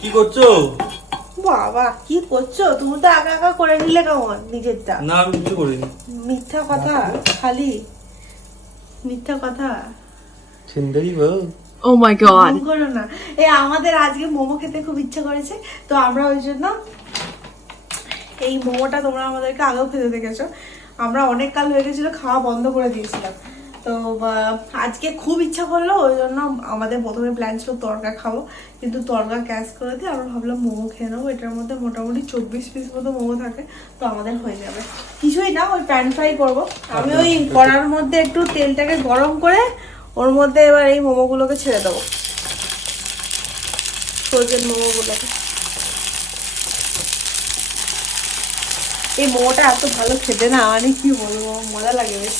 কি করছো? বাবা কি করছো? তুমি তো একা একা করে নিলে কেমন নিজেরটা? না আমি কিছু করিনি। মিথ্যা কথা, খালি মিথ্যা কথা। চিন্তাই বল। Oh my god. ভুল করো না। এই আমাদের আজকে মোমো খেতে খুব ইচ্ছা করেছে, তো আমরা ওই জন্য এই মোমোটা, তোমরা আমাদেরকে আগেও খেতে দেখেছো, আমরা অনেক কাল হয়ে গেছিল খাওয়া বন্ধ করে দিয়েছিলাম। তো আজকে খুব ইচ্ছা করলো, ওই জন্য আমাদের প্রথমে প্ল্যান ছিল তড়কা খাবো, কিন্তু তড়কা ক্যাশ করে দিয়ে আমরা ভাবলাম মোমো খেয়ে নেবো। এটার মধ্যে মোটামুটি 24 পিস মতো মোমো থাকে, তো আমাদের হয়ে যাবে। কিছুই না, ওই প্যান ফ্রাই করবো। আমি ওই কড়ার মধ্যে একটু তেলটাকে গরম করে ওর মধ্যে এবার এই মোমোগুলোকে ছেড়ে দেবো, ফ্রোজেন মোমোগুলোকে। এই মোমোটা এত ভালো খেতে না, মানে কি বলবো, মজা লাগে বেশ।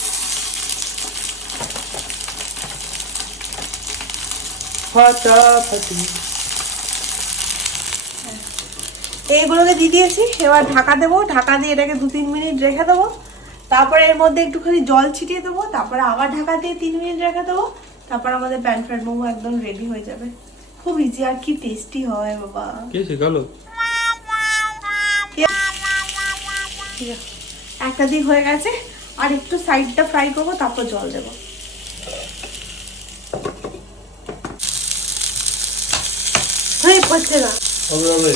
এইগুলোকে দিয়ে দিয়েছি, এবার ঢাকা দেবো। ঢাকা দিয়ে এটাকে 2-3 মিনিট রেখে দেবো। তারপরে এর মধ্যে একটুখানি জল ছিটিয়ে দেবো, তারপরে আবার ঢাকা দিয়ে 3 মিনিট রেখে দেবো। তারপর আমাদের প্যান ফ্রাইড মোমো একদম রেডি হয়ে যাবে। খুব ইজি আর কি টেস্টি হয় বাবা। কে শেখালো? ঠিক আছে, একটা দিক হয়ে গেছে, আর একটু সাইডটা ফ্রাই করবো, তারপর জল দেবো। হয়ে পড়ছে না। হবে হবে।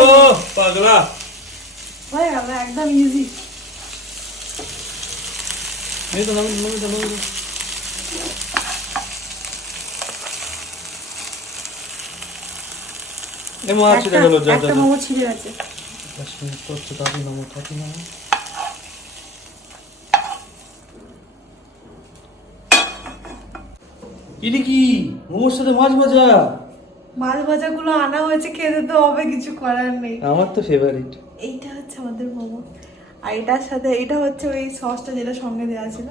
ও পাগলা। হয়ে গেল, একদম ইজি। এই তো নামি নামি নামি। এ মা ছিড়ে গেল, যা যা একটা মোমো ছিঁড়ে গেছে। 10 মিনিট করছে, তাড়াতাড়ি নামো তাড়াতাড়ি নামো। এটা কি মোমোর সাথে মাছ ভাজা? মাছ ভাজাগুলো আনা হয়েছে, খেতে তো হবে, কিছু করার নেই। আমার তো ফেভারিট। এইটা হচ্ছে আমাদের মোমো, আর এটার সাথে এটা হচ্ছে ওই সসটা যেটা সঙ্গে দেওয়া ছিল।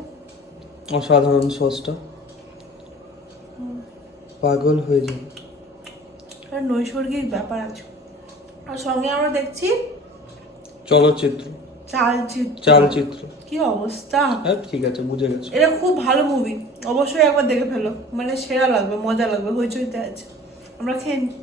অসাধারণ সসটা, পাগল হয়ে যায়। আর নৈসর্গিক ব্যাপার আছে। আর সঙ্গে আমরা দেখছি চলচ্চিত্র, চালচিত্র। কি অবস্থা। হ্যাঁ ঠিক আছে, বুঝে গেছো। এটা খুব ভালো মুভি, অবশ্যই একবার দেখে ফেলো, মানে সেরা লাগবে, মজা লাগবে, হইচইতে আছে। আমরা খেয়ে নিই।